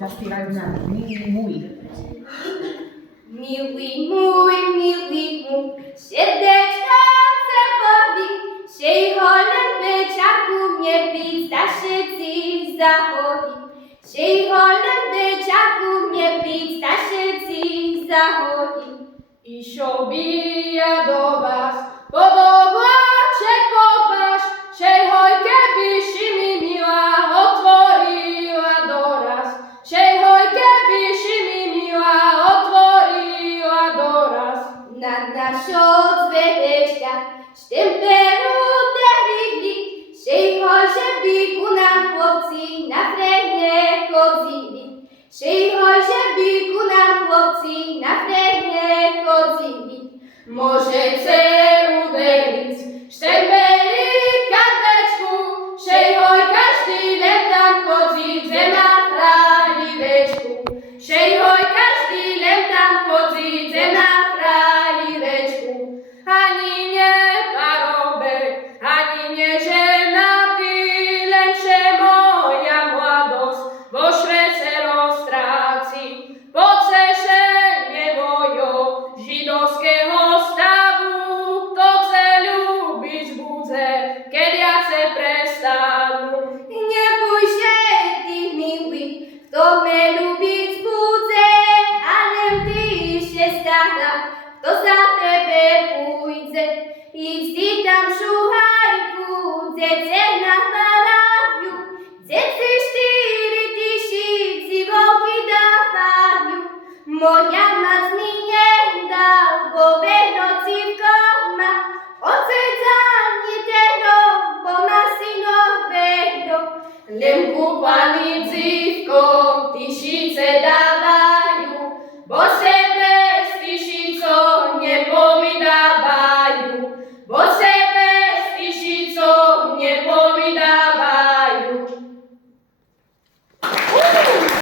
Zaśpiewają nam Mili mój. Miły mój, serdeczna chcę bawi, się holem byczaku mnie piztaszycy zachodzi. Się holem byczaku mnie piztaszycy zachodzi. I siobija do was, pobogłaczek popatrz, się hojkę byś mi miła otworiła doraz. Się hojkę byś mi miła otworiła doraz. Nad naszą zwierzę, sztemperu dewidli, się holże biku nam chłopcy na frenie chodzili. Się holże biku nam chłopcy na frenie chodzili. Możecie udelić sztembeli kadeczku, się hojka sztylem tam chodzi, że ma fraliweczku. Się hojka sztylem tam chodzi, że ma fraliweczku. Ani nie parobek, ani nie żena, tyle się moja młodość, bo szrece roztraci. Poceszenie mojo żydowskiego stawu, kto chce lubić budzę, kiedy ja chcę prestanu. Nie bój się, ty miły, kto mnie lubić budzę, ale ty się stara, kto za tebe pójdzie. Idź ty tam szukaj budzę, na paraniu, gdzie 4000 wołki dawają. Moja mać mi nie da, bo we nocy w koma, odsedzanie tego, bo ma synowego. Lemku pani dziwko,